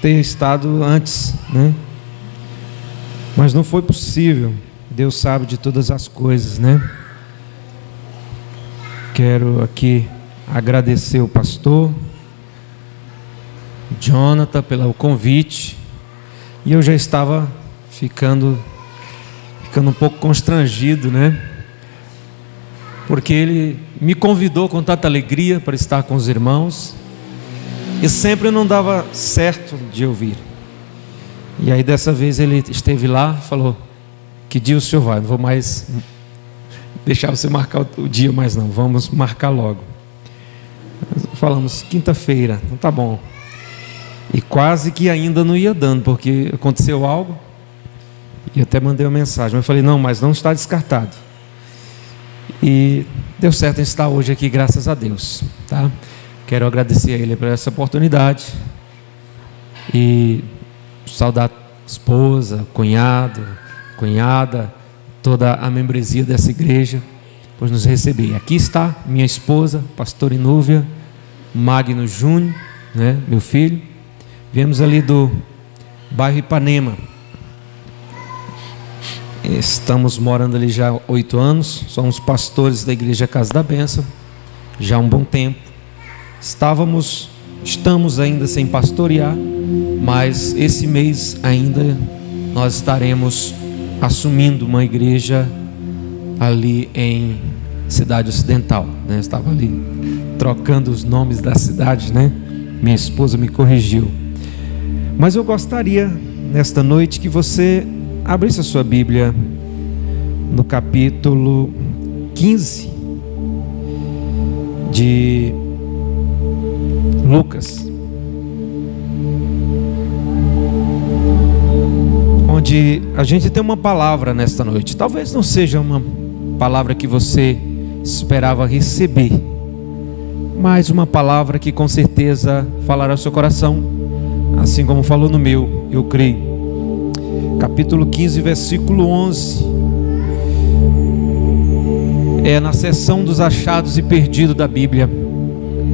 ter estado antes, né? Mas não foi possível. Deus sabe de todas as coisas, né? Quero aqui agradecer o pastor Jonathan pelo convite. E eu já estava ficando um pouco constrangido, né? Porque ele me convidou com tanta alegria para estar com os irmãos, e sempre não dava certo de eu vir. E aí dessa vez ele esteve lá, falou: que dia o senhor vai? Não vou mais deixar você marcar o dia mais não, vamos marcar logo. Falamos quinta-feira, então tá bom. E quase que ainda não ia dando, porque aconteceu algo, e até mandei uma mensagem, mas falei: não, mas não está descartado. E deu certo em estar hoje aqui, graças a Deus, tá? Quero agradecer a ele por essa oportunidade e saudar a esposa, cunhada, toda a membresia dessa igreja por nos receber. Aqui está minha esposa, pastor Inúvia, Magno Júnior, né, meu filho. Viemos ali do bairro Ipanema. Estamos morando ali já há 8 anos. Somos pastores da igreja Casa da Bênção já há um bom tempo. Estamos ainda sem pastorear, mas esse mês ainda nós estaremos assumindo uma igreja ali em Cidade Ocidental, né? Estava ali trocando os nomes das cidades, né? Minha esposa me corrigiu. Mas eu gostaria nesta noite que você abrisse a sua Bíblia no capítulo 15 de Lucas, onde a gente tem uma palavra nesta noite. Talvez não seja uma palavra que você esperava receber, mas uma palavra que com certeza falará ao seu coração, assim como falou no meu, eu creio. Capítulo 15, versículo 11, é na seção dos achados e perdidos da Bíblia.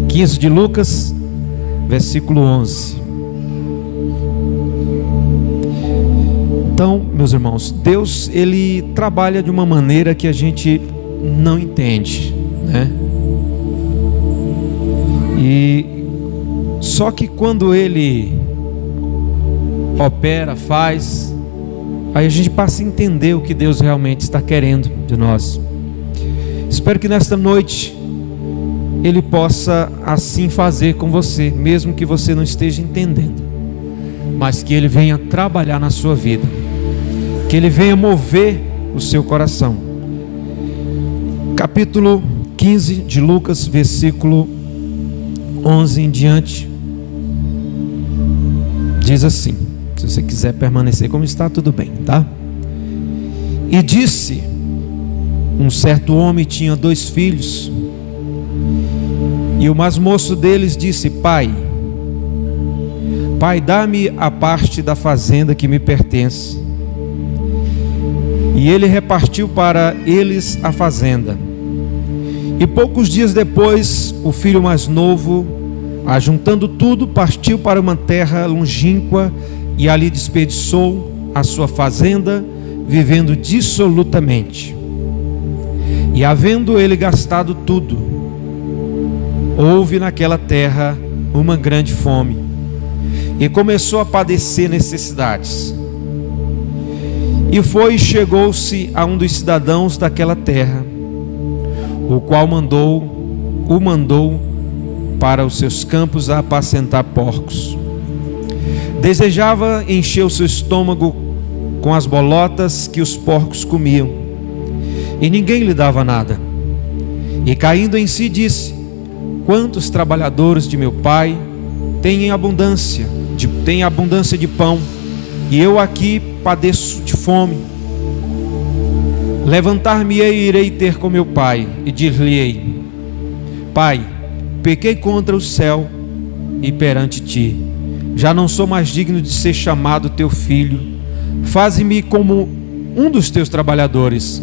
15 de Lucas, versículo 11. Então, meus irmãos, Deus, Ele trabalha de uma maneira que a gente não entende, né? E só que quando Ele opera, faz, aí a gente passa a entender o que Deus realmente está querendo de nós. Espero que nesta noite Ele possa assim fazer com você, mesmo que você não esteja entendendo, mas que Ele venha trabalhar na sua vida, que Ele venha mover o seu coração. Capítulo 15 de Lucas, versículo 11 em diante, diz assim: se você quiser permanecer como está, tudo bem, tá? E disse: um certo homem tinha 2 filhos, e o mais moço deles disse: Pai, dá-me a parte da fazenda que me pertence. E ele repartiu para eles a fazenda. E poucos dias depois, o filho mais novo, ajuntando tudo, partiu para uma terra longínqua e ali desperdiçou a sua fazenda, vivendo dissolutamente. E havendo ele gastado tudo, houve naquela terra uma grande fome, e começou a padecer necessidades. E foi e chegou-se a um dos cidadãos daquela terra, o qual o mandou para os seus campos a apacentar porcos. Desejava encher o seu estômago com as bolotas que os porcos comiam, e ninguém lhe dava nada. E caindo em si disse: quantos trabalhadores de meu pai têm abundância de pão, e eu aqui padeço de fome. Levantar-me-ei e irei ter com meu pai, e dir-lhe-ei: Pai, pequei contra o céu e perante ti, já não sou mais digno de ser chamado teu filho. Faze-me como um dos teus trabalhadores.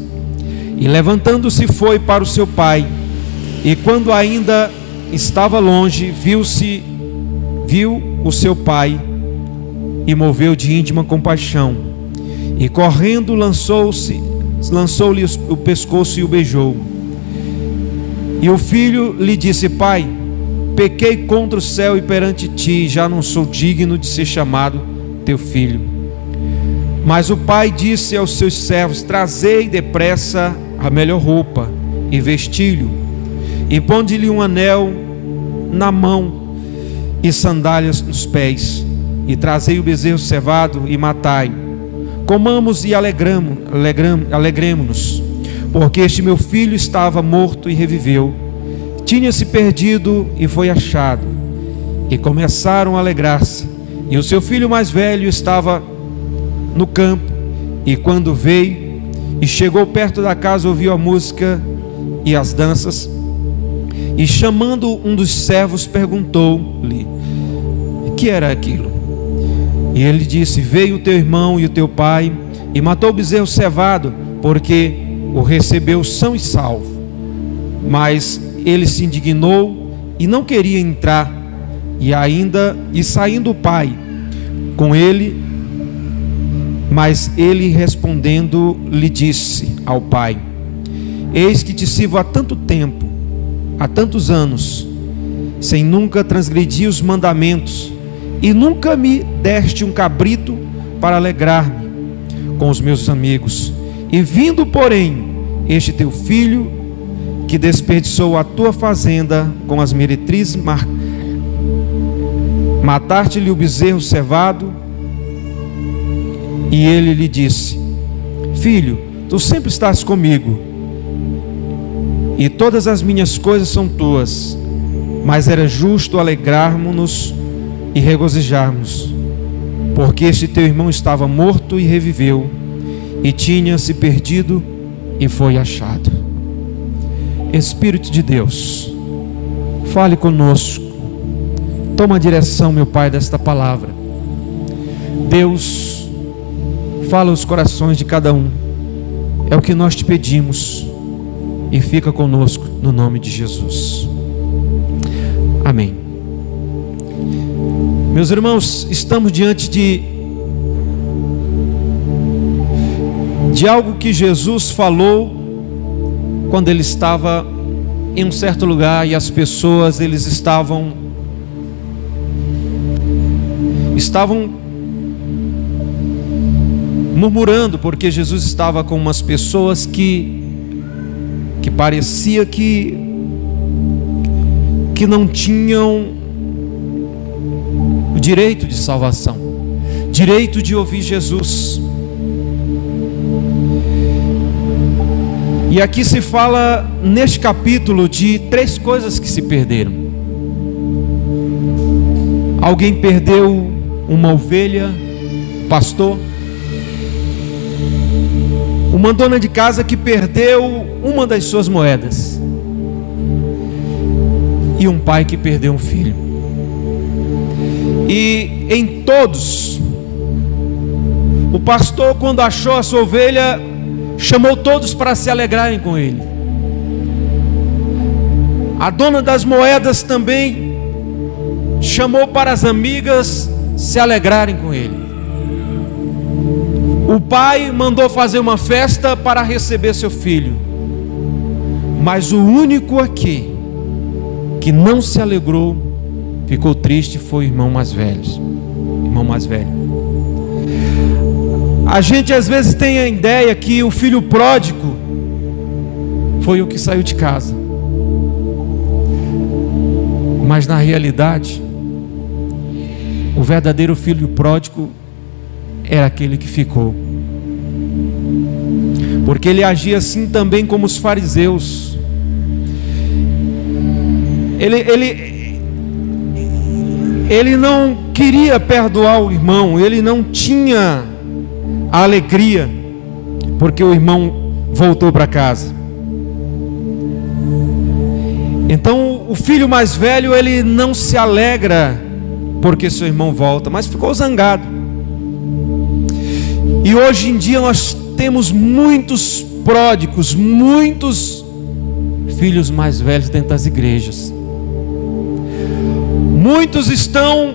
E levantando-se foi para o seu pai, e quando ainda estava longe, viu o seu pai e moveu de íntima compaixão, e correndo lançou-lhe o pescoço e o beijou. E o filho lhe disse: pai, pequei contra o céu e perante ti, já não sou digno de ser chamado teu filho. Mas o pai disse aos seus servos: trazei depressa a melhor roupa e vestilho, e ponde-lhe um anel na mão e sandálias nos pés, e trazei o bezerro cevado e matai. Comamos e alegremo-nos, porque este meu filho estava morto e reviveu, tinha-se perdido e foi achado. E começaram a alegrar-se. E o seu filho mais velho estava no campo, e quando veio e chegou perto da casa, ouviu a música e as danças, e chamando um dos servos, perguntou-lhe: que era aquilo? E ele disse: veio o teu irmão e o teu pai, e matou o bezerro cevado, porque o recebeu são e salvo. Mas ele se indignou e não queria entrar. E saindo o pai com ele, mas ele respondendo lhe disse ao pai: eis que te sirvo há tanto tempo, há tantos anos, sem nunca transgredir os mandamentos, e nunca me deste um cabrito para alegrar-me com os meus amigos. E vindo, porém, este teu filho, que desperdiçou a tua fazenda com as meretrizes, matar-te-lhe o bezerro cevado. E ele lhe disse: filho, tu sempre estás comigo, e todas as minhas coisas são tuas, mas era justo alegrarmos-nos e regozijarmos, porque este teu irmão estava morto e reviveu, e tinha se perdido e foi achado. Espírito de Deus, fale conosco, toma a direção, meu Pai, desta palavra. Deus, fala aos corações de cada um, é o que nós te pedimos, e fica conosco no nome de Jesus. Amém. Meus irmãos, estamos diante de algo que Jesus falou quando ele estava em um certo lugar, e as pessoas, eles estavam murmurando, porque Jesus estava com umas pessoas que parecia que não tinham o direito de salvação, direito de ouvir Jesus. E aqui se fala neste capítulo de 3 coisas que se perderam. Alguém perdeu uma ovelha, pastor. Uma dona de casa que perdeu uma das suas moedas. E um pai que perdeu um filho. E em todos, o pastor, quando achou a sua ovelha, chamou todos para se alegrarem com ele. A dona das moedas também chamou para as amigas se alegrarem com ele. O pai mandou fazer uma festa para receber seu filho. Mas o único aqui que não se alegrou, ficou triste, foi o irmão mais velho. A gente às vezes tem a ideia que o filho pródigo foi o que saiu de casa, mas na realidade, o verdadeiro filho pródigo era aquele que ficou, porque ele agia assim também como os fariseus. Ele não queria perdoar o irmão, ele não tinha a alegria, porque o irmão voltou para casa. Então o filho mais velho, ele não se alegra porque seu irmão volta, mas ficou zangado. E hoje em dia nós temos muitos pródigos, muitos filhos mais velhos dentro das igrejas. Muitos estão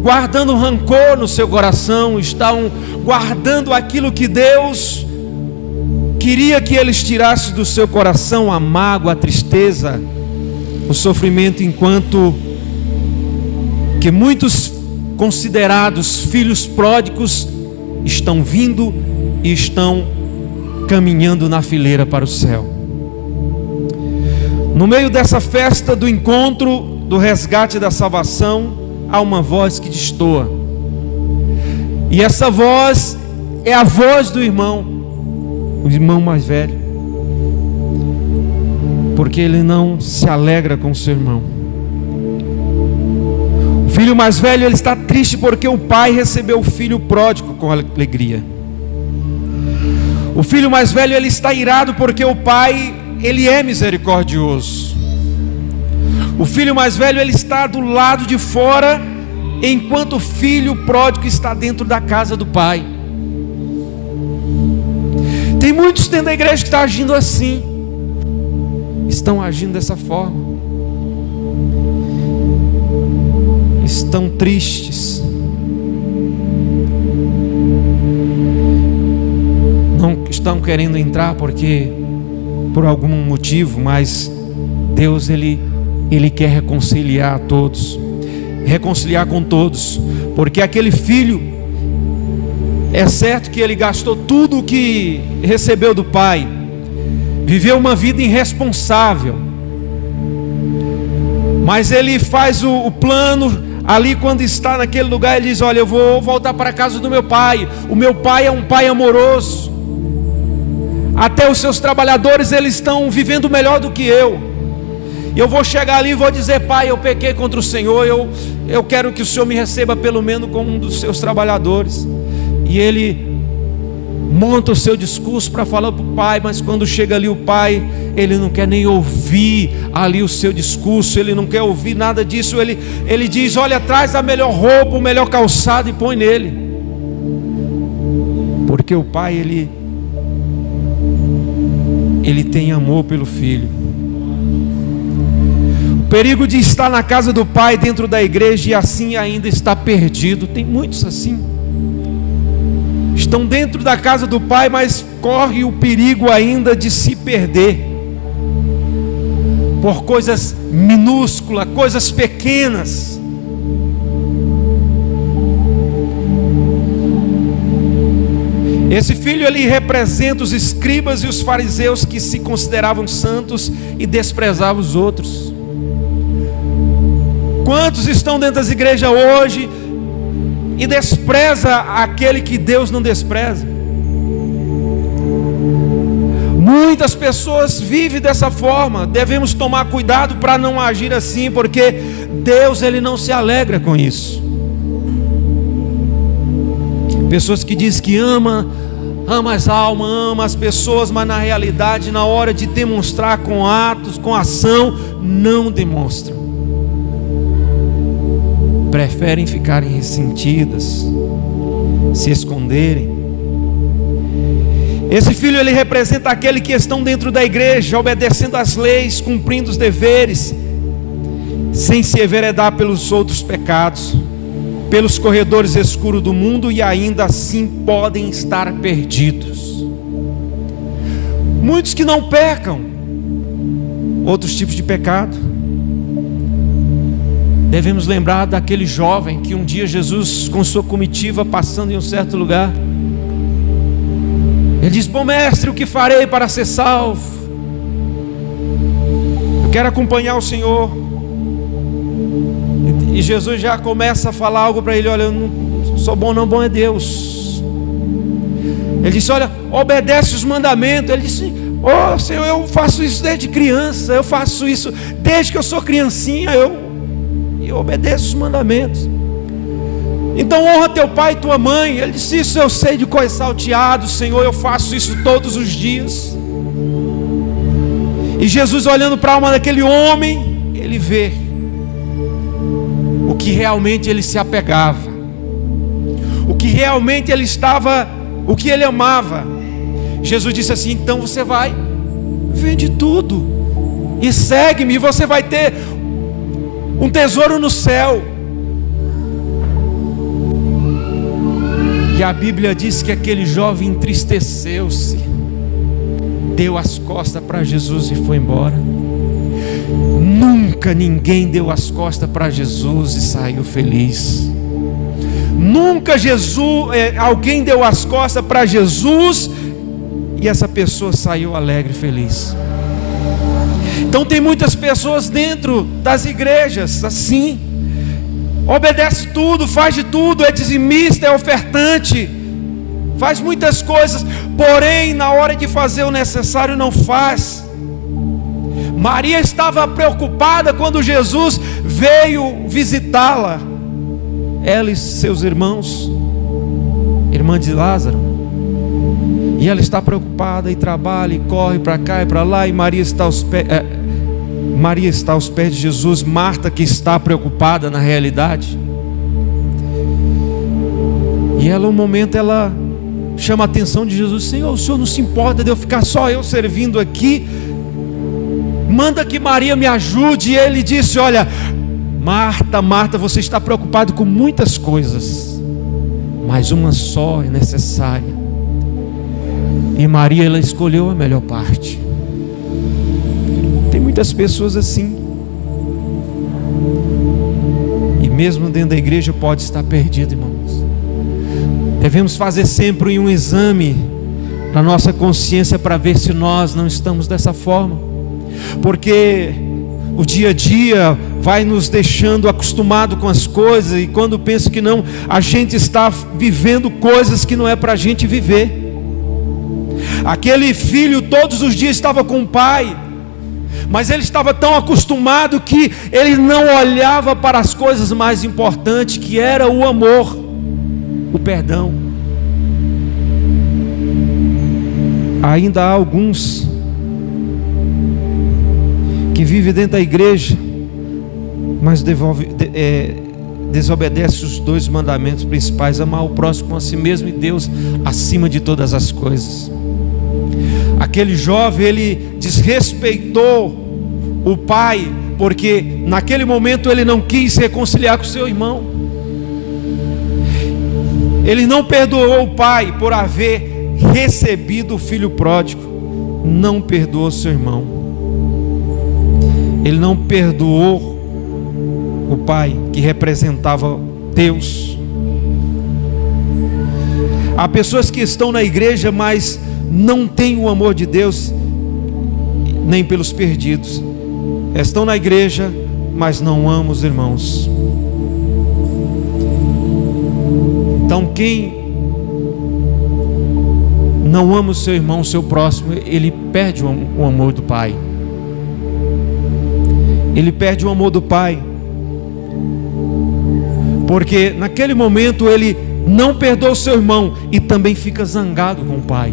guardando rancor no seu coração, estão guardando aquilo que Deus queria que eles tirassem do seu coração, a mágoa, a tristeza, o sofrimento, enquanto que muitos considerados filhos pródigos estão vindo e estão caminhando na fileira para o céu. No meio dessa festa do encontro, do resgate da salvação, há uma voz que destoa, e essa voz é a voz do irmão, o irmão mais velho, porque ele não se alegra com o seu irmão. O filho mais velho, ele está triste porque o pai recebeu o filho pródigo com alegria. O filho mais velho, ele está irado porque o pai, ele é misericordioso. O filho mais velho, ele está do lado de fora, enquanto o filho pródigo está dentro da casa do pai. Tem muitos dentro da igreja que estão agindo assim, estão agindo dessa forma, estão tristes, não estão querendo entrar porque por algum motivo, mas Deus ele quer reconciliar todos, reconciliar com todos, porque aquele filho, é certo que ele gastou tudo o que recebeu do pai, viveu uma vida irresponsável, mas ele faz o plano ali. Quando está naquele lugar, ele diz: olha, eu vou voltar para a casa do meu pai. O meu pai é um pai amoroso, até os seus trabalhadores, eles estão vivendo melhor do que eu. Eu vou chegar ali e vou dizer: pai, eu pequei contra o Senhor, eu quero que o Senhor me receba pelo menos como um dos seus trabalhadores. E ele monta o seu discurso para falar para o pai, mas quando chega ali o pai, ele não quer nem ouvir ali o seu discurso, ele não quer ouvir nada disso. Ele diz: olha, traz a melhor roupa, o melhor calçado e põe nele, porque o pai ele tem amor pelo filho. O perigo de estar na casa do pai, dentro da igreja, e assim ainda está perdido. Tem muitos assim, estão dentro da casa do pai, mas corre o perigo ainda de se perder por coisas minúsculas, coisas pequenas. Esse filho, ele representa os escribas e os fariseus que se consideravam santos e desprezavam os outros. Quantos estão dentro das igrejas hoje e despreza aquele que Deus não despreza? Muitas pessoas vivem dessa forma. Devemos tomar cuidado para não agir assim, porque Deus ele não se alegra com isso. Pessoas que dizem que ama as almas, ama as pessoas, mas na realidade, na hora de demonstrar com atos, com ação, não demonstram. Preferem ficarem ressentidas, se esconderem. Esse filho, ele representa aquele que estão dentro da igreja, obedecendo às leis, cumprindo os deveres, sem se enveredar pelos outros pecados, pelos corredores escuros do mundo, e ainda assim podem estar perdidos. Muitos que não pecam outros tipos de pecado. Devemos lembrar daquele jovem que um dia Jesus, com sua comitiva, passando em um certo lugar, ele diz: bom mestre, o que farei para ser salvo? Eu quero acompanhar o Senhor. E Jesus já começa a falar algo para ele: olha, eu não sou bom não, bom é Deus. Ele disse: olha, obedece os mandamentos. Ele disse: oh Senhor, eu faço isso desde criança, eu faço isso desde que eu sou criancinha, eu obedeço os mandamentos. Então honra teu pai e tua mãe. Ele disse: isso eu sei de cor e salteado, Senhor, eu faço isso todos os dias. E Jesus, olhando para a alma daquele homem, ele vê o que realmente ele se apegava, o que realmente ele estava, o que ele amava. Jesus disse assim: então você vai, vende tudo e segue-me, e você vai ter um tesouro no céu. E a Bíblia diz que aquele jovem entristeceu-se, deu as costas para Jesus e foi embora. Nunca ninguém deu as costas para Jesus e saiu feliz. Nunca alguém deu as costas para Jesus e essa pessoa saiu alegre e feliz. Então tem muitas pessoas dentro das igrejas assim, obedece tudo, faz de tudo, é dizimista, é ofertante, faz muitas coisas, porém na hora de fazer o necessário não faz. Maria estava preocupada quando Jesus veio visitá-la, ela e seus irmãos, irmã de Lázaro, e ela está preocupada e trabalha e corre para cá e para lá, e Maria está aos pés de Jesus. Marta que está preocupada na realidade, e ela um momento ela chama a atenção de Jesus: Senhor, o Senhor não se importa de eu ficar só eu servindo aqui? Manda que Maria me ajude. E ele disse: olha, Marta, Marta, você está preocupado com muitas coisas, mas uma só é necessária. E Maria, ela escolheu a melhor parte. Tem muitas pessoas assim, e mesmo dentro da igreja pode estar perdido, irmãos. Devemos fazer sempre um exame na nossa consciência para ver se nós não estamos dessa forma, porque o dia a dia vai nos deixando acostumado com as coisas, e quando penso que não, a gente está vivendo coisas que não é para a gente viver. Aquele filho todos os dias estava com o pai, mas ele estava tão acostumado que ele não olhava para as coisas mais importantes, que era o amor, o perdão. Ainda há alguns que vivem dentro da igreja, mas desobedece os 2 mandamentos principais: amar o próximo a si mesmo e Deus acima de todas as coisas. Aquele jovem, ele desrespeitou o pai, porque naquele momento ele não quis reconciliar com seu irmão. Ele não perdoou o pai por haver recebido o filho pródigo, não perdoou seu irmão. Ele não perdoou o pai que representava Deus. Há pessoas que estão na igreja, mas não têm o amor de Deus nem pelos perdidos. Estão na igreja, mas não amam os irmãos. Então quem não ama o seu irmão, o seu próximo, ele perde o amor do pai. Ele perde o amor do pai, porque naquele momento ele não perdoa o seu irmão e também fica zangado com o pai.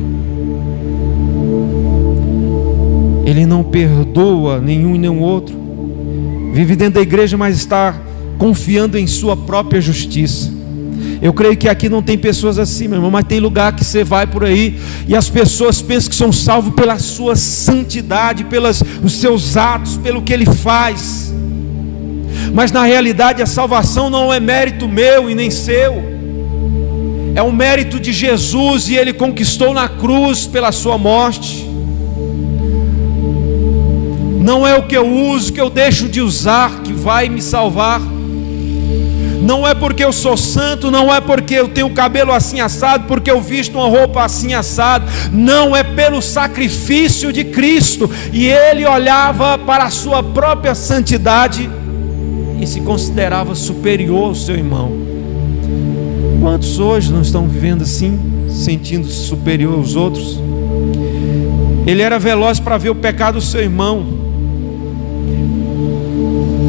Ele não perdoa nenhum e nenhum outro. Vive dentro da igreja, mas está confiando em sua própria justiça. Eu creio que aqui não tem pessoas assim, meu irmão, mas tem lugar que você vai por aí e as pessoas pensam que são salvos pela sua santidade, pelos seus atos, pelo que ele faz. Mas na realidade a salvação não é mérito meu e nem seu. É um mérito de Jesus, e ele conquistou na cruz pela sua morte. Não é o que eu uso, que eu deixo de usar, que vai me salvar. Não é porque eu sou santo, não é porque eu tenho o cabelo assim assado, porque eu visto uma roupa assim assado. Não, é pelo sacrifício de Cristo. E ele olhava para a sua própria santidade e se considerava superior ao seu irmão. Quantos hoje não estão vivendo assim, sentindo-se superior aos outros? Ele era veloz para ver o pecado do seu irmão,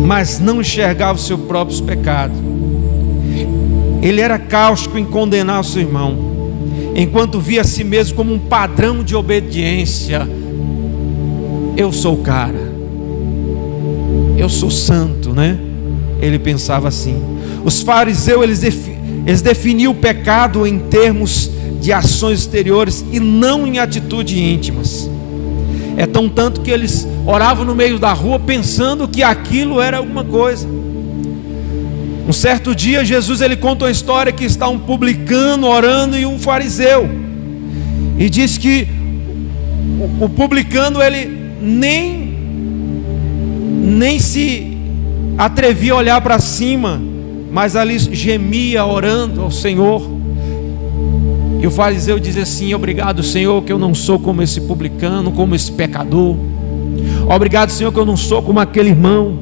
mas não enxergava os seus próprios pecados. Ele era cáustico em condenar o seu irmão, enquanto via a si mesmo como um padrão de obediência. Eu sou o cara, eu sou santo, né? Ele pensava assim. Os fariseus, eles definiam o pecado em termos de ações exteriores e não em atitudes íntimas. É tão tanto que eles oravam no meio da rua pensando que aquilo era alguma coisa. Um certo dia Jesus ele conta uma história que está um publicano orando e um fariseu, e diz que o publicano ele nem se atrevia a olhar para cima, mas ali gemia orando ao Senhor. E o fariseu diz assim: obrigado, Senhor, que eu não sou como esse publicano, como esse pecador. Obrigado, Senhor, que eu não sou como aquele irmão.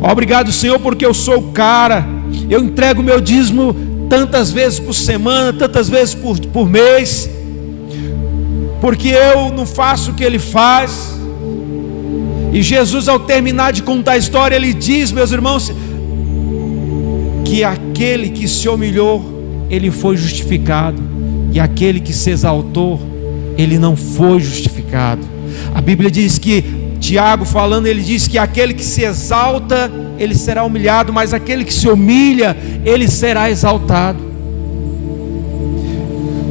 Obrigado, Senhor, porque eu sou o cara. Eu entrego meu dízimo tantas vezes por semana, tantas vezes por mês, porque eu não faço o que ele faz. E Jesus, ao terminar de contar a história, ele diz, meus irmãos, que aquele que se humilhou, ele foi justificado, e aquele que se exaltou, ele não foi justificado. A Bíblia diz que, Tiago falando, ele diz que aquele que se exalta, ele será humilhado, mas aquele que se humilha, ele será exaltado.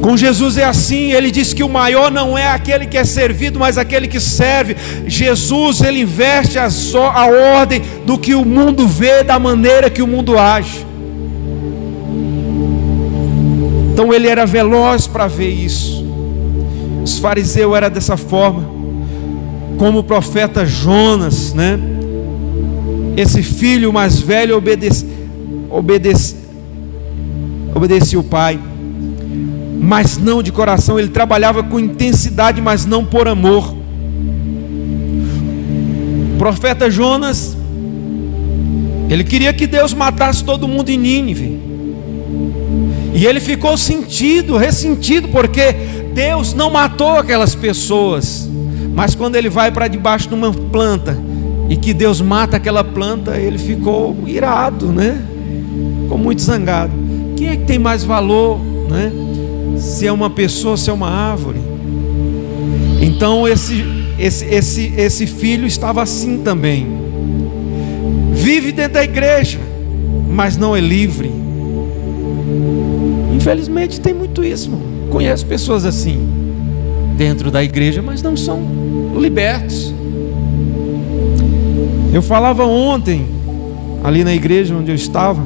Com Jesus é assim, ele diz que o maior não é aquele que é servido, mas aquele que serve. Jesus, ele inverte a ordem do que o mundo vê, da maneira que o mundo age. Então ele era veloz para ver isso. Os fariseus eram dessa forma. Como o profeta Jonas, né? Esse filho mais velho obedecia o pai, mas não de coração. Ele trabalhava com intensidade, mas não por amor. O profeta Jonas, ele queria que Deus matasse todo mundo em Nínive, e ele ficou ressentido, porque Deus não matou aquelas pessoas. Mas quando ele vai para debaixo de uma planta e que Deus mata aquela planta, ele ficou irado, né? Ficou muito zangado. Quem é que tem mais valor, né? Se é uma pessoa, se é uma árvore? Então esse filho estava assim também. Vive dentro da igreja, mas não é livre. Infelizmente tem muito isso, irmão. Conheço pessoas assim, dentro da igreja, mas não são libertos. Eu falava ontem, ali na igreja onde eu estava,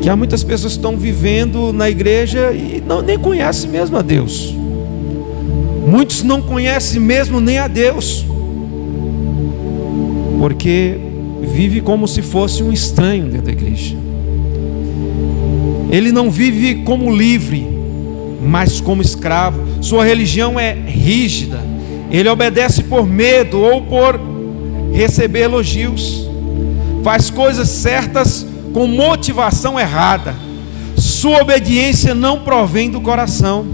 que há muitas pessoas que estão vivendo na igreja e nem conhecem mesmo a Deus. Muitos não conhecem mesmo nem a Deus, porque vive como se fosse um estranho dentro da igreja. Ele não vive como livre, mas como escravo. Sua religião é rígida. Ele obedece por medo ou por receber elogios. Faz coisas certas com motivação errada. Sua obediência não provém do coração.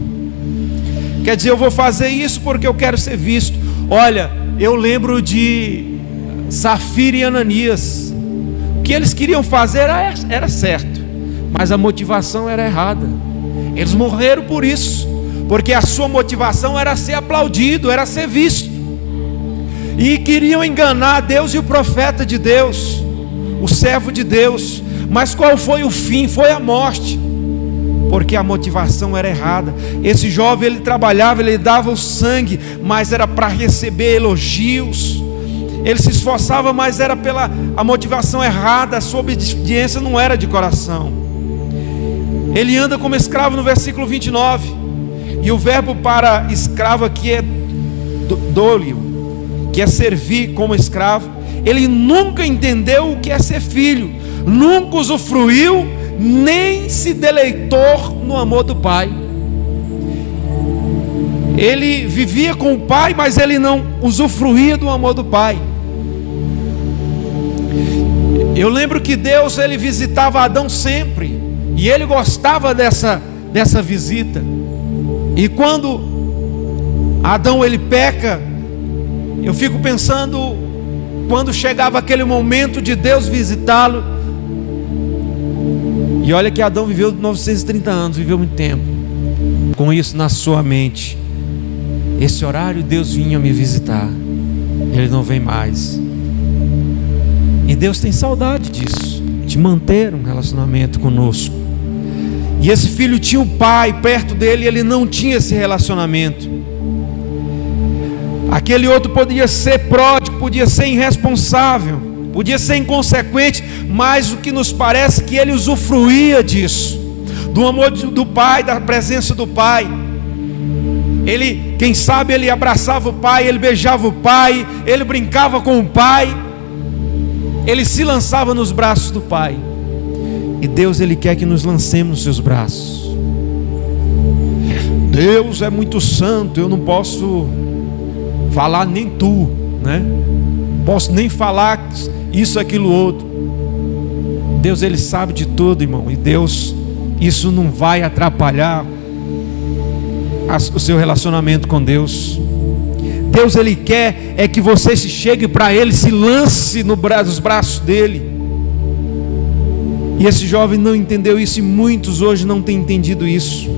Quer dizer, eu vou fazer isso porque eu quero ser visto. Olha, eu lembro de Safira e Ananias. O que eles queriam fazer era certo, mas a motivação era errada. Eles morreram por isso, porque a sua motivação era ser aplaudido, era ser visto, e queriam enganar Deus e o profeta de Deus, o servo de Deus. Mas qual foi o fim? Foi a morte, porque a motivação era errada. Esse jovem, ele trabalhava, ele dava o sangue, mas era para receber elogios. Ele se esforçava, mas era pela a motivação errada. A sua obediência não era de coração. Ele anda como escravo no versículo 29. E o verbo para escravo aqui é dólio, que é servir como escravo. Ele nunca entendeu o que é ser filho, nunca usufruiu, nem se deleitou no amor do pai. Ele vivia com o pai, mas ele não usufruía do amor do pai. Eu lembro que Deus, ele visitava Adão sempre, e ele gostava dessa visita. E quando Adão ele peca, eu fico pensando, quando chegava aquele momento de Deus visitá-lo. E olha que Adão viveu 930 anos, viveu muito tempo. Com isso na sua mente, esse horário Deus vinha me visitar, ele não vem mais. E Deus tem saudade disso, de manter um relacionamento conosco. E esse filho tinha o pai perto dele, e ele não tinha esse relacionamento. Aquele outro podia ser pródigo, podia ser irresponsável, podia ser inconsequente, mas o que nos parece que ele usufruía disso, do amor do Pai, da presença do Pai. Ele, quem sabe, ele abraçava o Pai, ele beijava o Pai, ele brincava com o Pai, ele se lançava nos braços do Pai. E Deus, ele quer que nos lancemos nos seus braços. Deus é muito santo, eu não posso falar nem tu, né? Posso nem falar isso, aquilo, outro. Deus, ele sabe de tudo, irmão. E Deus, isso não vai atrapalhar o seu relacionamento com Deus. Deus, ele quer é que você se chegue para ele, se lance nos braços dele. E esse jovem não entendeu isso, e muitos hoje não têm entendido isso.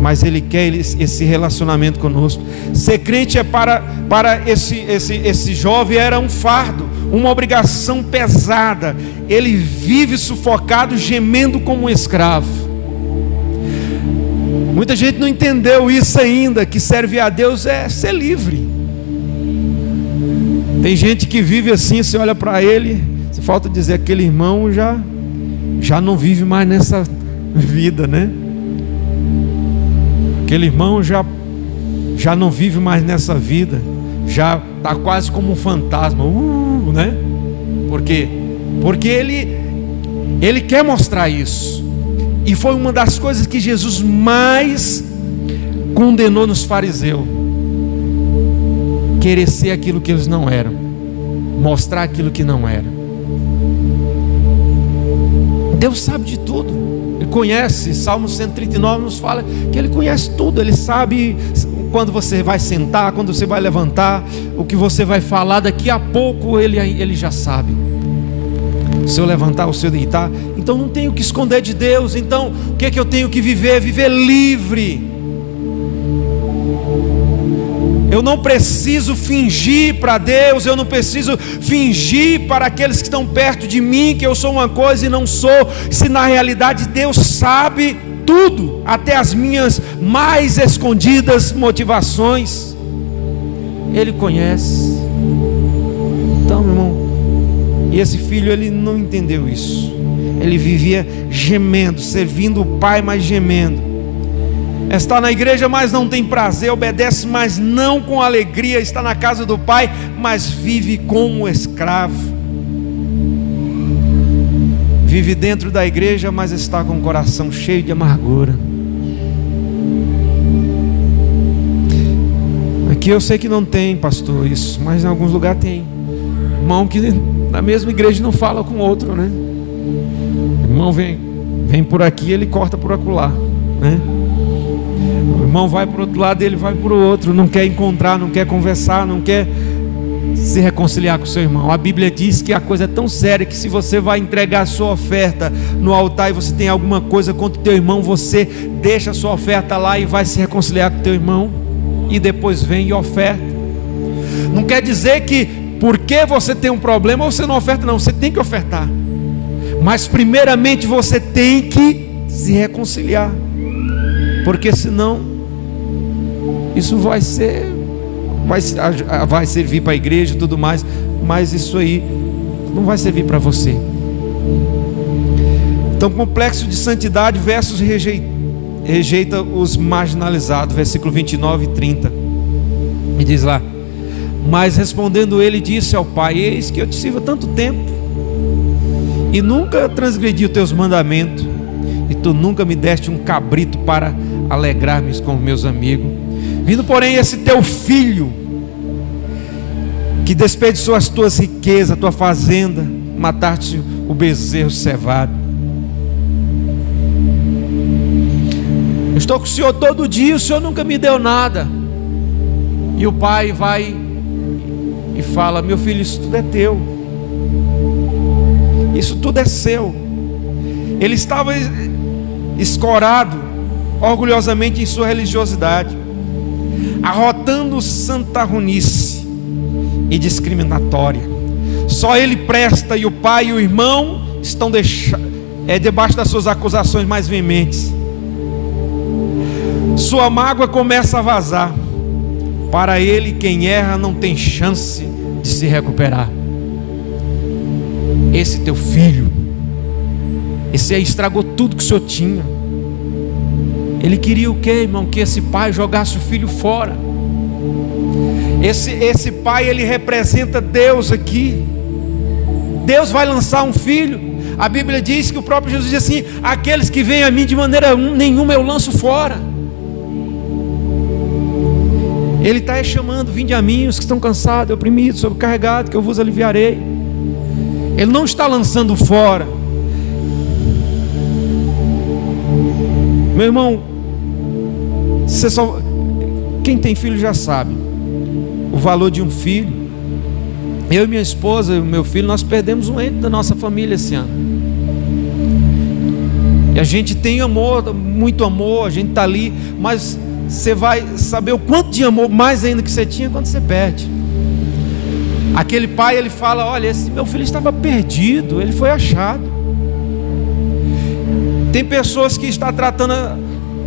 Mas ele quer esse relacionamento conosco. Ser crente é para esse jovem era um fardo, uma obrigação pesada. Ele vive sufocado, gemendo como um escravo. Muita gente não entendeu isso ainda, que servir a Deus é ser livre. Tem gente que vive assim, você olha para ele, se falta dizer, aquele irmão já não vive mais nessa vida, né? Aquele irmão já não vive mais nessa vida, já está quase como um fantasma, né? Por quê? Porque ele quer mostrar isso. E foi uma das coisas que Jesus mais condenou nos fariseus: querer ser aquilo que eles não eram, mostrar aquilo que não era. Deus sabe de tudo. Ele conhece. Salmo 139 nos fala que Ele conhece tudo. Ele sabe quando você vai sentar, quando você vai levantar, o que você vai falar. Daqui a pouco Ele já sabe. O seu levantar, o seu deitar. Então não tenho que esconder de Deus. Então o que é que eu tenho que viver? Viver livre. Eu não preciso fingir para Deus, eu não preciso fingir para aqueles que estão perto de mim que eu sou uma coisa e não sou, se na realidade Deus sabe tudo, até as minhas mais escondidas motivações, Ele conhece. Então, meu irmão, e esse filho, ele não entendeu isso. Ele vivia gemendo, servindo o Pai, mas gemendo. Está na igreja, mas não tem prazer. Obedece, mas não com alegria. Está na casa do Pai, mas vive como escravo. Vive dentro da igreja, mas está com o coração cheio de amargura. Aqui eu sei que não tem, pastor, isso, mas em alguns lugares tem. Irmão que na mesma igreja não fala com outro, né? Irmão vem por aqui, ele corta por acolá, né? O irmão vai para o outro lado, ele vai para o outro, não quer encontrar, não quer conversar, não quer se reconciliar com o seu irmão. A Bíblia diz que a coisa é tão séria que se você vai entregar a sua oferta no altar e você tem alguma coisa contra o teu irmão, você deixa a sua oferta lá e vai se reconciliar com o teu irmão e depois vem e oferta. Não quer dizer que porque você tem um problema você não oferta, não, você tem que ofertar, mas primeiramente você tem que se reconciliar, porque senão isso vai servir para a igreja e tudo mais, mas isso aí não vai servir para você. Então, complexo de santidade versus rejeita os marginalizados, versículo 29 e 30, e diz lá: mas respondendo ele, disse ao Pai: eis que eu te sirvo há tanto tempo e nunca transgredi os teus mandamentos, e tu nunca me deste um cabrito para alegrar-me com meus amigos. Vindo porém esse teu filho, que desperdiçou as tuas riquezas, a tua fazenda, mataste o bezerro cevado. Eu estou com o Senhor todo dia, o Senhor nunca me deu nada. E o pai vai e fala: meu filho, isso tudo é teu, isso tudo é seu. Ele estava escorado orgulhosamente em sua religiosidade, arrotando santarronice e discriminatória. Só ele presta, e o pai e o irmão estão debaixo das suas acusações mais veementes. Sua mágoa começa a vazar. Para ele, quem erra não tem chance de se recuperar. esse teu filho, esse aí estragou tudo que o senhor tinha. Ele queria o quê, irmão? Que esse pai jogasse o filho fora. Esse pai, ele representa Deus aqui. Deus vai lançar um filho. A Bíblia diz que o próprio Jesus diz assim: aqueles que vêm a mim de maneira nenhuma eu lanço fora. Ele está chamando: vinde a mim os que estão cansados, oprimidos, sobrecarregados, que eu vos aliviarei. Ele não está lançando fora. Meu irmão, quem tem filho já sabe o valor de um filho. Eu e minha esposa e o meu filho, nós perdemos um ente da nossa família esse ano. E a gente tem amor, muito amor, a gente está ali, mas você vai saber o quanto de amor mais ainda que você tinha quando você perde. Aquele pai, ele fala: olha, esse meu filho estava perdido, ele foi achado. Tem pessoas que estão tratando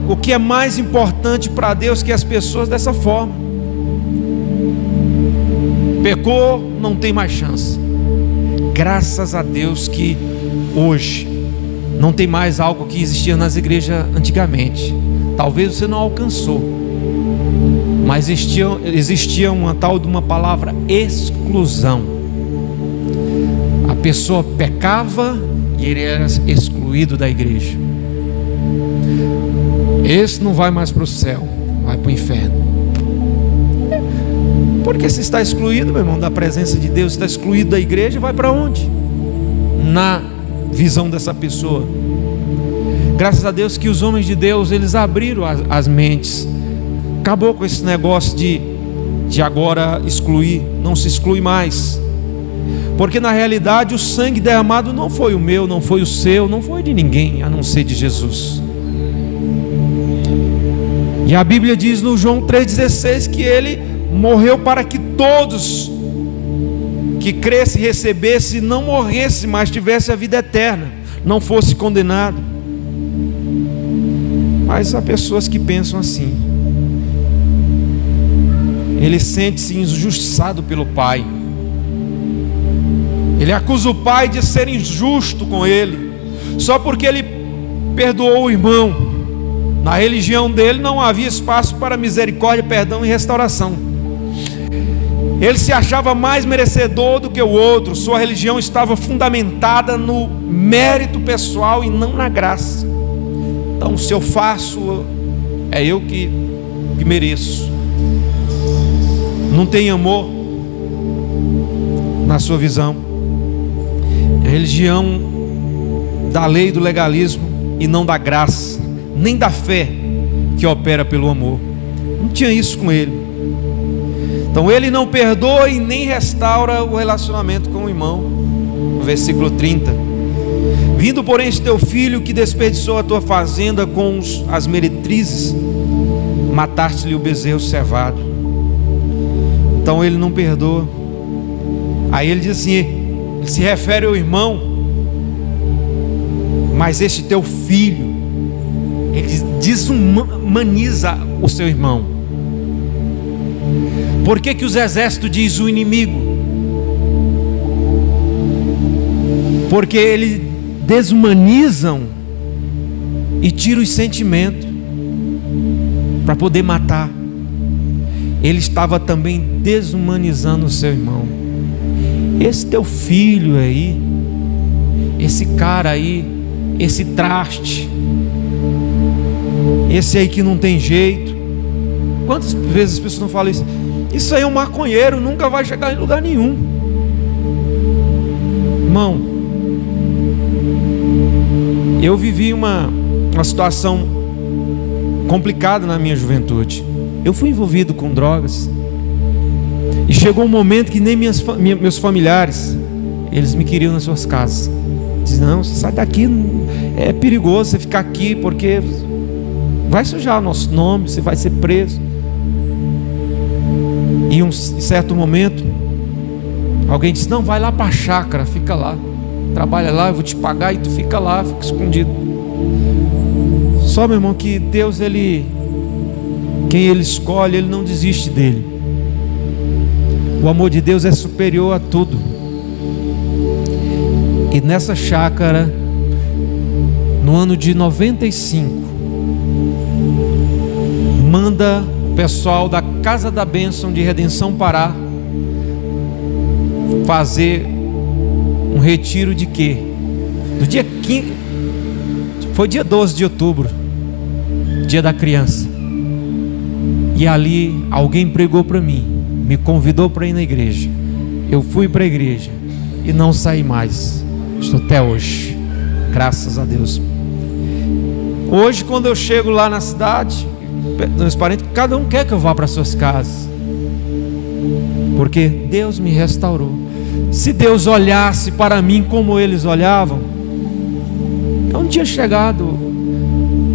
o que é mais importante para Deus que as pessoas dessa forma. Pecou, não tem mais chance. Graças a Deus que hoje não tem mais algo que existia nas igrejas antigamente. Talvez você não alcançou, mas existia uma tal de uma palavra exclusão. A pessoa pecava e ele era excluído da igreja. Esse não vai mais para o céu, vai para o inferno. Porque se está excluído, meu irmão, da presença de Deus, está excluído da igreja, vai para onde? Na visão dessa pessoa. Graças a Deus que os homens de Deus, eles abriram as mentes. Acabou com esse negócio de agora excluir. Não se exclui mais. Porque na realidade o sangue derramado não foi o meu, não foi o seu, não foi de ninguém, a não ser de Jesus. E a Bíblia diz no João 3,16 que ele morreu para que todos que cresce e recebesse não morresse, mas tivesse a vida eterna, não fosse condenado. Mas há pessoas que pensam assim. Ele sente-se injustiçado pelo pai. Ele acusa o pai de ser injusto com ele, só porque ele perdoou o irmão. Na religião dele não havia espaço para misericórdia, perdão e restauração. Ele se achava mais merecedor do que o outro. Sua religião estava fundamentada no mérito pessoal e não na graça. Então, se eu faço, é eu que mereço. Não tem amor na sua visão. É a religião da lei, do legalismo e não da graça, nem da fé que opera pelo amor. Não tinha isso com ele. Então ele não perdoa e nem restaura o relacionamento com o irmão. No versículo 30: vindo porém este teu filho que desperdiçou a tua fazenda com as meretrizes, mataste-lhe o bezerro cevado. Então ele não perdoa. Aí ele diz assim, ele se refere ao irmão: mas este teu filho, ele desumaniza o seu irmão. Por que os exércitos diz o inimigo? Porque eles desumanizam e tiram os sentimentos para poder matar. Ele estava também desumanizando o seu irmão. Esse teu filho aí, esse cara aí, esse traste, esse aí que não tem jeito. Quantas vezes as pessoas não falam isso? Isso aí é um maconheiro, nunca vai chegar em lugar nenhum. Irmão, eu vivi uma situação complicada na minha juventude. Eu fui envolvido com drogas. E chegou um momento que nem meus familiares, eles me queriam nas suas casas. Diz: não, você sai daqui, é perigoso você ficar aqui, porque vai sujar o nosso nome, você vai ser preso. E em certo momento, alguém disse: não, vai lá para a chácara, fica lá, trabalha lá, eu vou te pagar e tu fica lá, fica escondido. Só, meu irmão, que Deus, quem Ele escolhe, Ele não desiste dele. O amor de Deus é superior a tudo. E nessa chácara, no ano de 95, manda o pessoal da Casa da Bênção de Redenção Pará fazer um retiro de quê? Do dia 15, foi dia 12 de outubro, dia da criança. E ali alguém pregou para mim, me convidou para ir na igreja. Eu fui para a igreja e não saí mais. Estou até hoje, graças a Deus. Hoje, quando eu chego lá na cidade, meus parentes, cada um quer que eu vá para suas casas, porque Deus me restaurou. Se Deus olhasse para mim como eles olhavam, eu não tinha chegado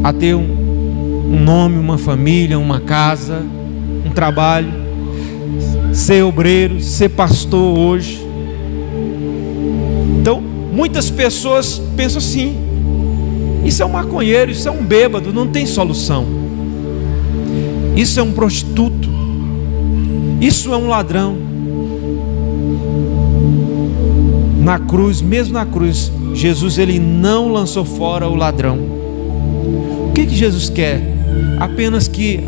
a ter um nome, uma família, uma casa, um trabalho, ser obreiro, ser pastor hoje. Então, muitas pessoas pensam assim: isso é um maconheiro, isso é um bêbado, não tem solução. Isso é um prostituto, isso é um ladrão. Na cruz, mesmo na cruz, Jesus, ele não lançou fora o ladrão. O que Jesus quer? Apenas que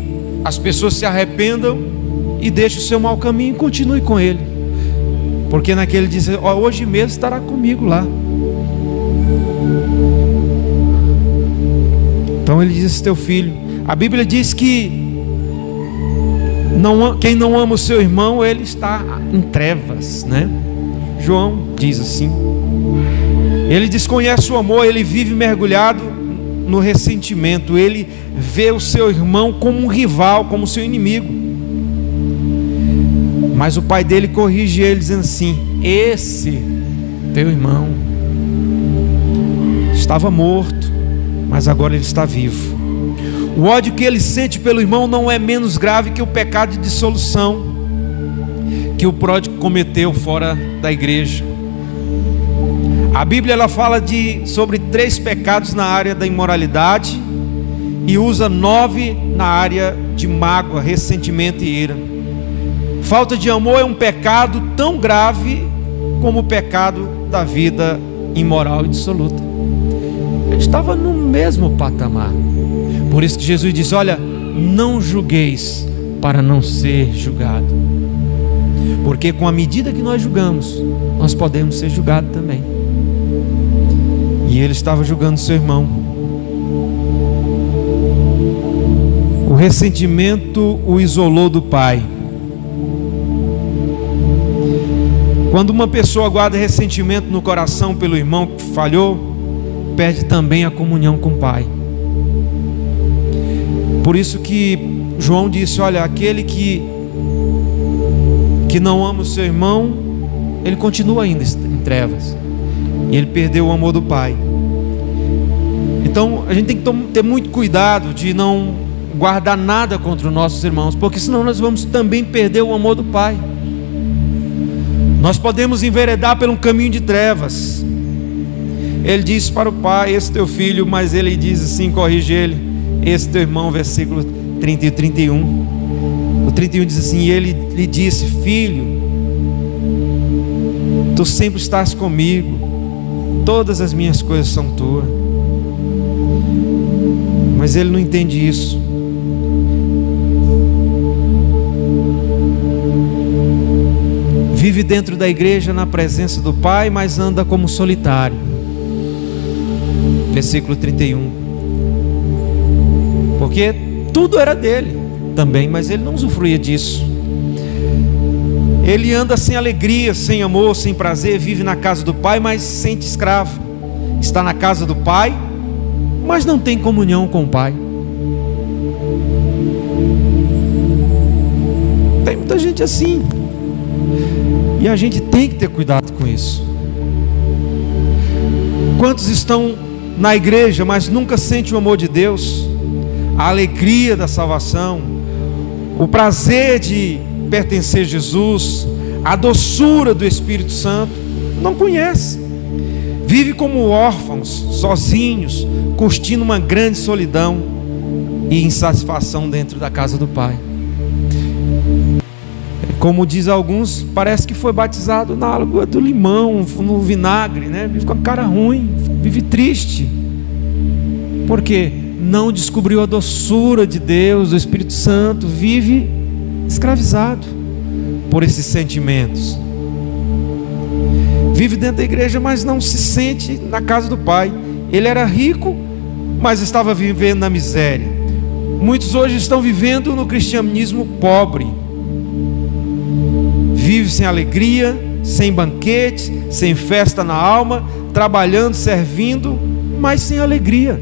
as pessoas se arrependam e deixem o seu mau caminho e continue com ele. Porque naquele diz: hoje mesmo estará comigo lá. Então ele diz: teu filho. A Bíblia diz que quem não ama o seu irmão, ele está em trevas, né? João diz assim. Ele desconhece o amor, ele vive mergulhado no ressentimento. Ele vê o seu irmão como um rival, como seu inimigo. Mas o pai dele corrige ele, dizendo assim: esse teu irmão estava morto, mas agora ele está vivo. O ódio que ele sente pelo irmão não é menos grave que o pecado de dissolução que o pródigo cometeu fora da igreja. A Bíblia, ela fala sobre 3 pecados na área da imoralidade e usa 9 na área de mágoa, ressentimento e ira. Falta de amor é um pecado tão grave como o pecado da vida imoral e dissoluta. Ele estava no mesmo patamar. Por isso que Jesus diz: olha, não julgueis para não ser julgado. Porque com a medida que nós julgamos, nós podemos ser julgados também. E ele estava julgando seu irmão. O ressentimento o isolou do pai. Quando uma pessoa guarda ressentimento no coração pelo irmão que falhou, perde também a comunhão com o pai. Por isso que João disse: olha, aquele que não ama o seu irmão, ele continua ainda em trevas, e ele perdeu o amor do pai. Então a gente tem que ter muito cuidado de não guardar nada contra os nossos irmãos, porque senão nós vamos também perder o amor do pai. Nós podemos enveredar por um caminho de trevas. Ele disse para o pai: esse teu filho, mas ele diz assim, corrige ele: esse teu irmão, versículo 30 e 31. O 31 diz assim: e ele lhe disse: filho, tu sempre estás comigo, todas as minhas coisas são tuas. Mas ele não entende isso. Vive dentro da igreja na presença do pai, mas anda como solitário. Versículo 31. Porque tudo era dele também, mas ele não usufruía disso. Ele anda sem alegria, sem amor, sem prazer. Vive na casa do pai, mas se sente escravo. Está na casa do pai, mas não tem comunhão com o pai. Tem muita gente assim, e a gente tem que ter cuidado com isso. Quantos estão na igreja, mas nunca sentem o amor de Deus, a alegria da salvação, o prazer de pertencer a Jesus, a doçura do Espírito Santo? Não conhece. Vive como órfãos, sozinhos, curtindo uma grande solidão e insatisfação dentro da casa do Pai. como diz alguns, parece que foi batizado na água do limão, no vinagre, né? Vive com a cara ruim, vive triste, porque não descobriu a doçura de Deus, do Espírito Santo, vive escravizado por esses sentimentos. Vive dentro da igreja, mas não se sente na casa do Pai. Ele era rico, mas estava vivendo na miséria. Muitos hoje estão vivendo no cristianismo pobre. Vive sem alegria, sem banquete, sem festa na alma, trabalhando, servindo, mas sem alegria.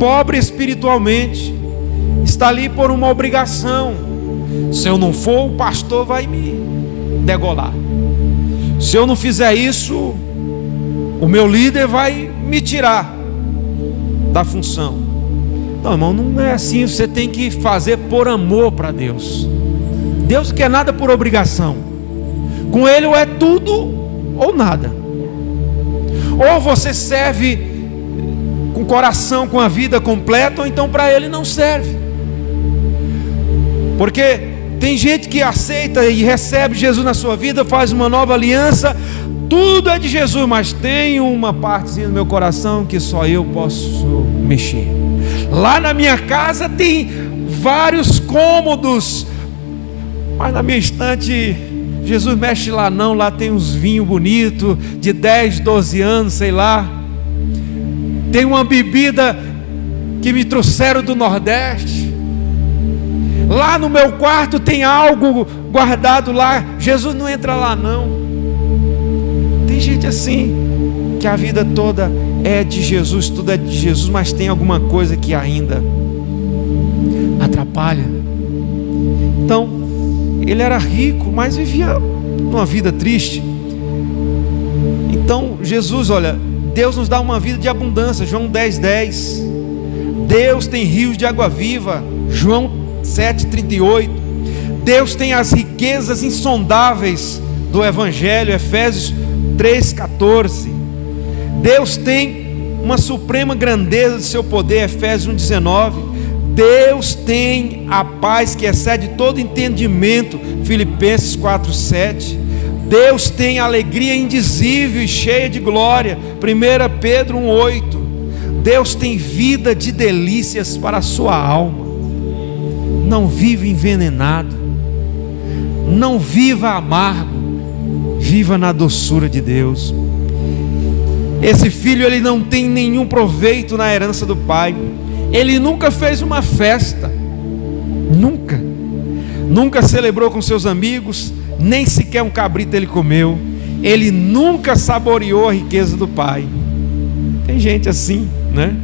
Pobre espiritualmente, está ali por uma obrigação. Se eu não for, o pastor vai me degolar. Se eu não fizer isso, o meu líder vai me tirar da função. Não, irmão, não é assim. Você tem que fazer por amor para Deus. Deus não quer nada por obrigação. Com Ele ou é tudo ou nada. Ou você serve com o coração, com a vida completa, ou então para Ele não serve. Porque tem gente que aceita e recebe Jesus na sua vida, faz uma nova aliança, tudo é de Jesus, mas tem uma partezinha no meu coração que só eu posso mexer. Lá na minha casa tem vários cômodos, mas na minha estante Jesus mexe lá não. Lá tem uns vinhos bonitos de 10, 12 anos, sei lá. Tem uma bebida que me trouxeram do Nordeste. Lá no meu quarto tem algo guardado lá. Jesus não entra lá não. Tem gente assim, que a vida toda é de Jesus, tudo é de Jesus, mas tem alguma coisa que ainda atrapalha. Então, ele era rico, mas vivia uma vida triste. Então, Jesus, olha, Deus nos dá uma vida de abundância. João 10:10. Deus tem rios de água viva. João 7:38. Deus tem as riquezas insondáveis do Evangelho. Efésios 3:14. Deus tem uma suprema grandeza de seu poder. Efésios 1:19. Deus tem a paz que excede todo entendimento. Filipenses 4:7. Deus tem alegria indizível e cheia de glória. 1 Pedro 1:8. Deus tem vida de delícias para a sua alma. Não vive envenenado, não viva amargo, viva na doçura de Deus. Esse filho, ele não tem nenhum proveito na herança do pai. Ele nunca fez uma festa, nunca celebrou com seus amigos, nem sequer um cabrito ele comeu. Ele nunca saboreou a riqueza do pai. Tem gente assim, né?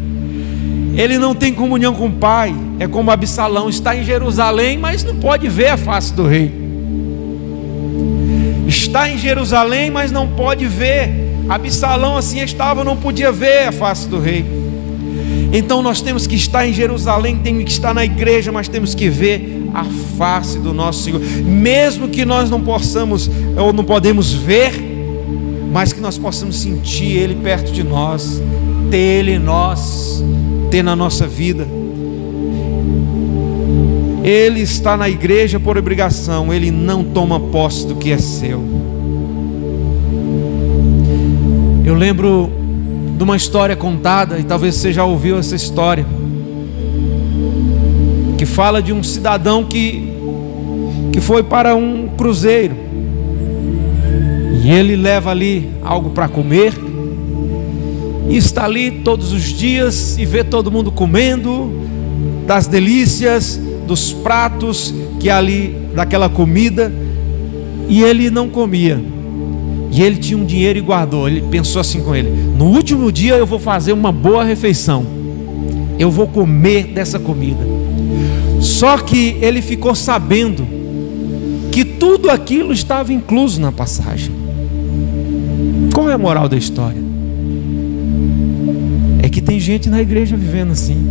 Ele não tem comunhão com o pai. É como Absalão, está em Jerusalém, mas não pode ver a face do rei. Está em Jerusalém, mas não pode ver. Absalão assim estava, não podia ver a face do rei. Então nós temos que estar em Jerusalém, temos que estar na igreja, mas temos que ver a face do nosso Senhor. Mesmo que nós não possamos ou não podemos ver, mas que nós possamos sentir Ele perto de nós, ter Ele em nós, ter na nossa vida. Ele está na igreja por obrigação, ele não toma posse do que é seu. Eu lembro de uma história contada, e talvez você já ouviu essa história, que fala de um cidadão que foi para um cruzeiro, e ele leva ali algo para comer, e está ali todos os dias, e vê todo mundo comendo, das delícias, dos pratos que ali, daquela comida, e ele não comia. E ele tinha um dinheiro e guardou. Ele pensou assim com ele: no último dia eu vou fazer uma boa refeição, eu vou comer dessa comida. Só que ele ficou sabendo que tudo aquilo estava incluso na passagem. Qual é a moral da história? É que tem gente na igreja vivendo assim.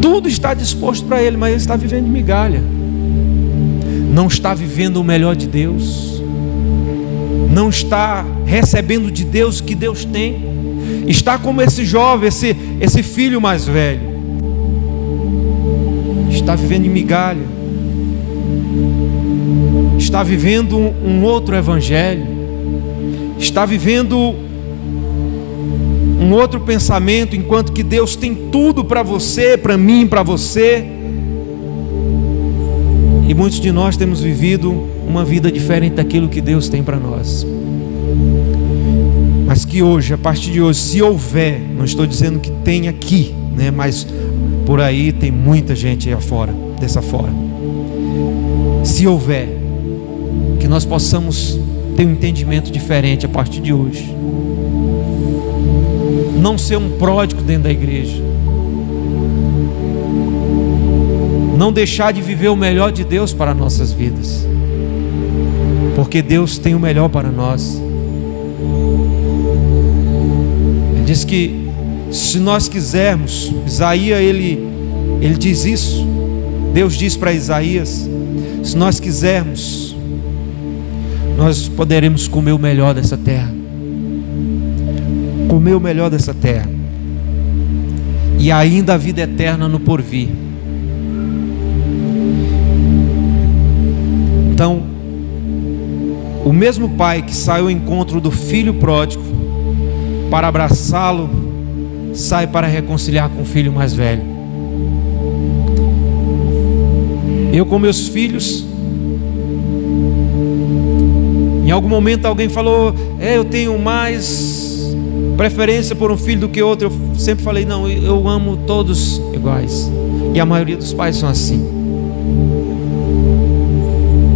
Tudo está disposto para ele, mas ele está vivendo de migalha. Não está vivendo o melhor de Deus, não está recebendo de Deus o que Deus tem. Está como esse jovem, esse filho mais velho. está vivendo em migalha, está vivendo um outro evangelho, está vivendo um outro pensamento, enquanto que Deus tem tudo para você, para mim, para você. E muitos de nós temos vivido uma vida diferente daquilo que Deus tem para nós. Mas que hoje, a partir de hoje, se houver, não estou dizendo que tem aqui, né, mas por aí tem muita gente aí afora, dessa fora. Se houver, que nós possamos ter um entendimento diferente a partir de hoje. Não ser um pródigo dentro da igreja. Não deixar de viver o melhor de Deus para nossas vidas, porque Deus tem o melhor para nós. Ele diz que se nós quisermos, Isaías ele diz isso, Deus diz para Isaías, se nós quisermos, nós poderemos comer o melhor dessa terra, comer o melhor dessa terra, e ainda a vida eterna no porvir. Então, o mesmo pai que saiu ao encontro do filho pródigo para abraçá-lo, sai para reconciliar com o filho mais velho. Eu com meus filhos, em algum momento alguém falou, eu tenho mais preferência por um filho do que outro. Eu sempre falei, não, eu amo todos iguais. E a maioria dos pais são assim.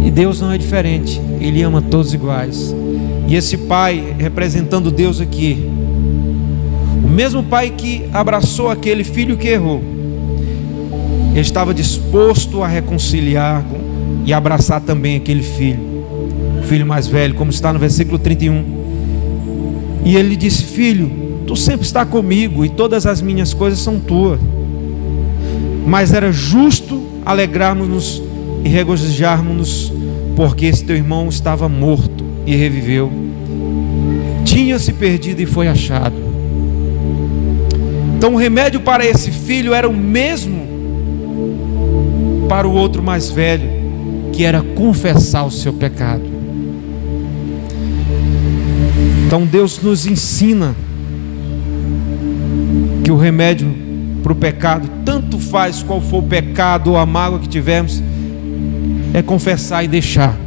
E Deus não é diferente, Ele ama todos iguais. E esse pai, representando Deus aqui, o mesmo pai que abraçou aquele filho que errou, ele estava disposto a reconciliar e abraçar também aquele filho, o filho mais velho, como está no versículo 31. E ele disse, filho, tu sempre está comigo e todas as minhas coisas são tuas, mas era justo alegrarmos-nos e regozijarmos-nos, porque esse teu irmão estava morto e reviveu, tinha se perdido e foi achado. Então o remédio para esse filho era o mesmo para o outro mais velho, que era confessar o seu pecado. Então Deus nos ensina que o remédio para o pecado, tanto faz qual for o pecado ou a mágoa que tivermos, é confessar e deixar,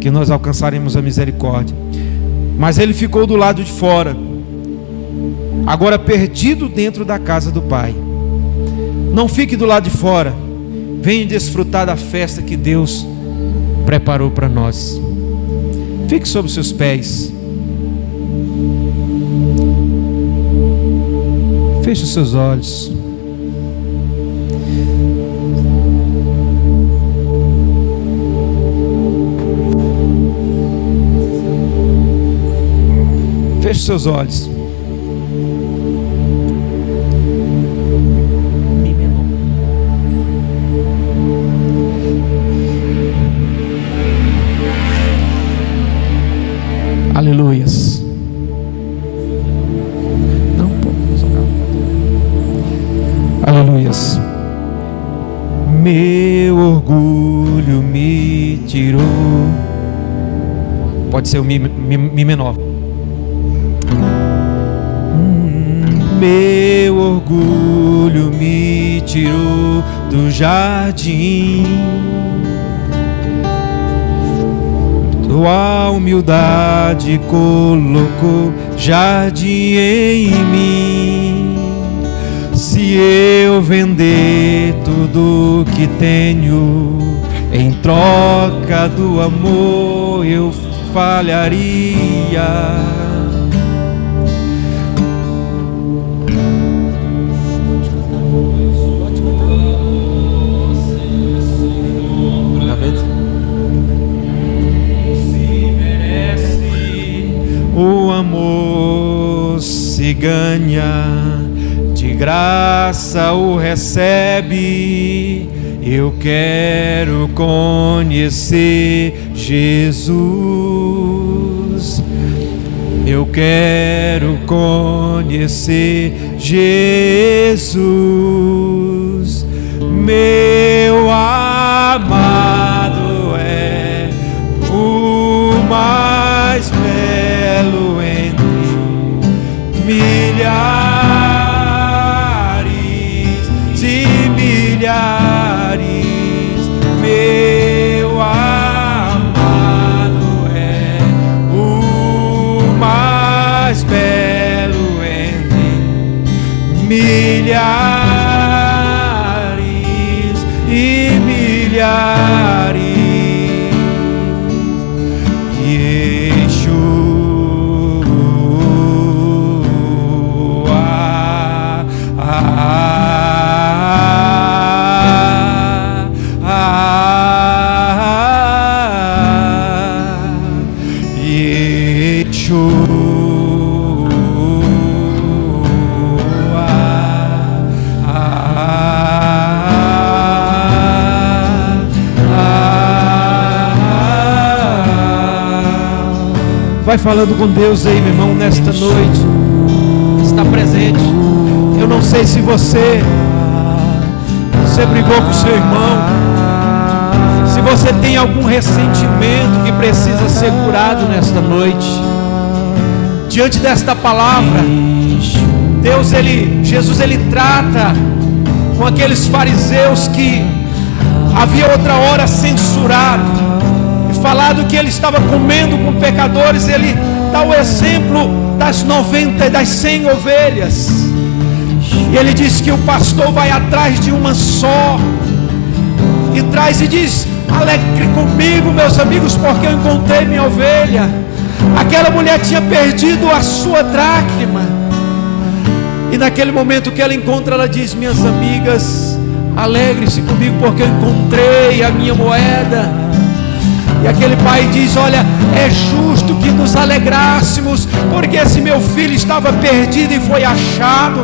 que nós alcançaremos a misericórdia. Mas ele ficou do lado de fora, agora perdido dentro da casa do Pai. Não fique do lado de fora, venha desfrutar da festa que Deus preparou para nós. Fique sobre os seus pés, feche os seus olhos. Feche seus olhos. Aleluias. Não, pô, aleluias. Meu orgulho me tirou. Pode ser o mi menor. Meu orgulho me tirou do jardim, tua humildade colocou jardim em mim. Se eu vender tudo que tenho em troca do amor, eu falharia. O amor se ganha, de graça o recebe. Eu quero conhecer Jesus. Eu quero conhecer Jesus. Meu amado é o mais belo entre milhares e milhares. Meu amado é o mais belo entre milhares e milhares. Vai falando com Deus aí, meu irmão, nesta noite. Está presente. Eu não sei se você brigou com o seu irmão, se você tem algum ressentimento que precisa ser curado nesta noite. Diante desta palavra, Jesus ele trata com aqueles fariseus que havia outra hora censurado, falado que ele estava comendo com pecadores. Ele dá o exemplo das 90 e das 100 ovelhas, e ele diz que o pastor vai atrás de uma só, e traz e diz: alegre comigo, meus amigos, porque eu encontrei minha ovelha. Aquela mulher tinha perdido a sua dracma, e naquele momento que ela encontra, ela diz: minhas amigas, alegre-se comigo, porque eu encontrei a minha moeda. E aquele pai diz: olha, é justo que nos alegrássemos, porque esse meu filho estava perdido e foi achado.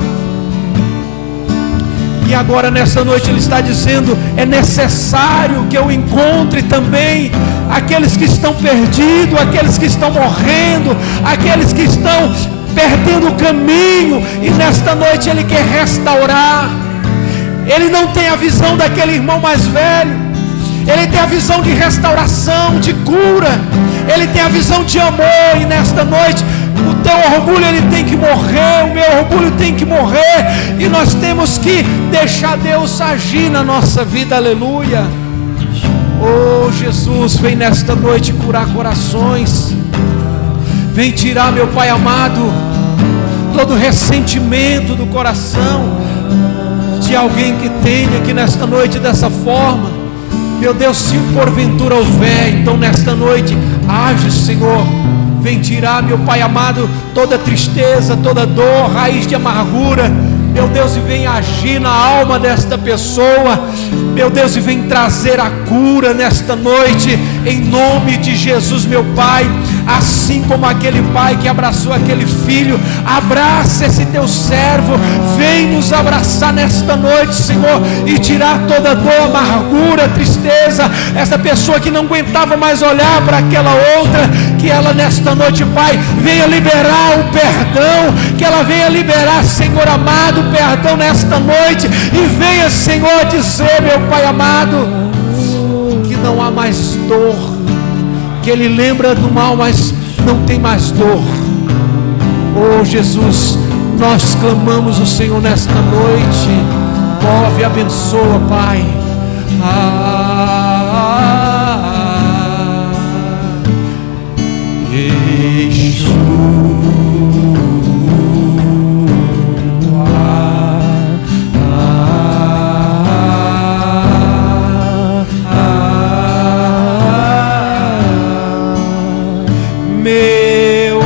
E agora nessa noite ele está dizendo: é necessário que eu encontre também aqueles que estão perdidos, aqueles que estão morrendo, aqueles que estão perdendo o caminho. E nesta noite ele quer restaurar. Ele não tem a visão daquele irmão mais velho, ele tem a visão de restauração, de cura. Ele tem a visão de amor. E nesta noite, o teu orgulho ele tem que morrer, o meu orgulho tem que morrer, e nós temos que deixar Deus agir na nossa vida. Aleluia. Oh Jesus, vem nesta noite curar corações. Vem tirar, meu Pai amado, todo ressentimento do coração de alguém que tenha aqui nesta noite dessa forma. Meu Deus, se porventura houver, então nesta noite, age, Senhor. Vem tirar, meu Pai amado, toda tristeza, toda dor, raiz de amargura. Meu Deus, e vem agir na alma desta pessoa. Meu Deus, e vem trazer a cura nesta noite, em nome de Jesus, meu Pai. Assim como aquele pai que abraçou aquele filho, abraça esse teu servo. Vem nos abraçar nesta noite, Senhor, e tirar toda dor, amargura, tristeza. Essa pessoa que não aguentava mais olhar para aquela outra, que ela nesta noite, Pai, venha liberar o perdão, que ela venha liberar, Senhor amado, o perdão nesta noite. E venha, Senhor, dizer, meu Pai amado, que não há mais dor, que ele lembra do mal, mas não tem mais dor. Oh Jesus, nós clamamos o Senhor nesta noite. Move e abençoa, Pai. Meu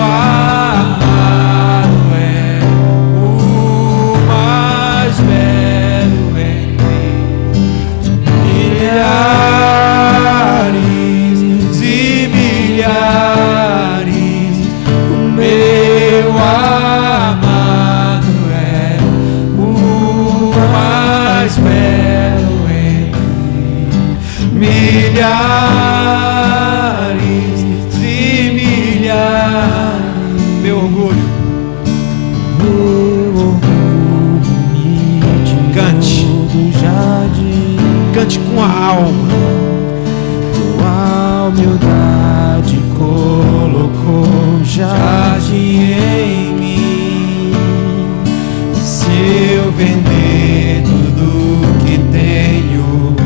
vender tudo que tenho,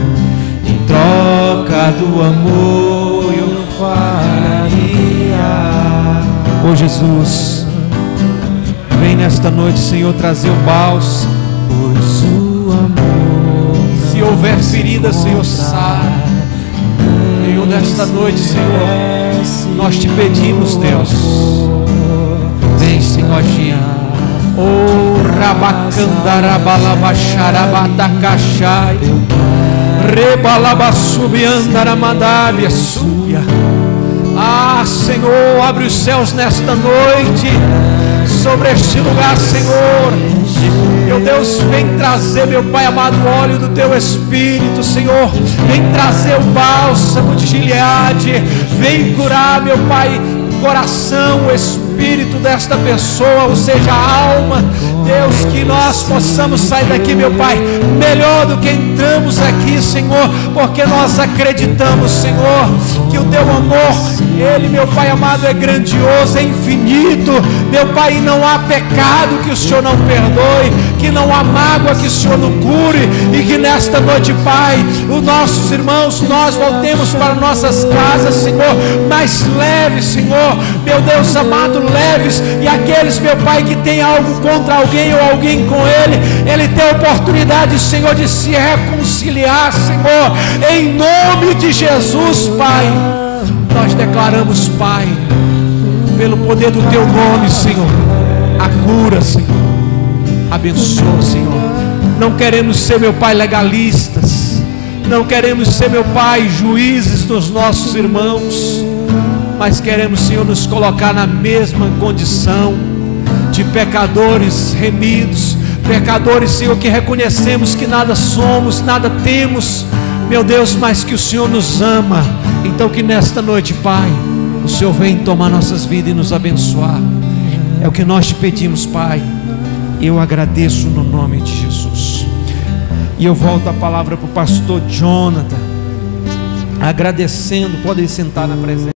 em troca do amor eu faria. Oh Jesus, vem nesta noite, Senhor, trazer o bálsamo, pois o amor, se houver ferida, Senhor, sara. Senhor, nesta noite, Senhor, nós te pedimos, Deus, vem, Senhor, agir. Oh, rabacandarabalabacharabatacaxai, rebalabassubiandaramadabia subia. Ah, Senhor, abre os céus nesta noite sobre este lugar, Senhor. Meu Deus, vem trazer, meu Pai amado, o óleo do Teu Espírito, Senhor. Vem trazer o bálsamo de Gileade. Vem curar, meu Pai, o coração, o espírito desta pessoa, ou seja, a alma. Deus, que nós possamos sair daqui, meu Pai, melhor do que entramos aqui, Senhor, porque nós acreditamos, Senhor, que o Teu amor, Ele, meu Pai amado, é grandioso, é infinito, meu Pai, e não há pecado que o Senhor não perdoe, que não há mágoa que o Senhor não cure, e que nesta noite, Pai, os nossos irmãos, nós voltemos para nossas casas, Senhor, mais leves, Senhor, meu Deus amado, leves, e aqueles, meu Pai, que tem algo contra alguém ou alguém com ele tem a oportunidade, Senhor, de se reconciliar, Senhor, em nome de Jesus, Pai. Nós declaramos, Pai, pelo poder do Teu nome, Senhor, a cura, Senhor. Abençoa, Senhor. Não queremos ser, meu Pai, legalistas, não queremos ser, meu Pai, juízes dos nossos irmãos, mas queremos, Senhor, nos colocar na mesma condição de pecadores remidos, pecadores, Senhor, que reconhecemos que nada somos, nada temos, meu Deus, mas que o Senhor nos ama. Então que nesta noite, Pai, o Senhor vem tomar nossas vidas e nos abençoar. É o que nós te pedimos, Pai. Eu agradeço no nome de Jesus. E eu volto a palavra para o pastor Jonathan, agradecendo. Podem sentar na presença.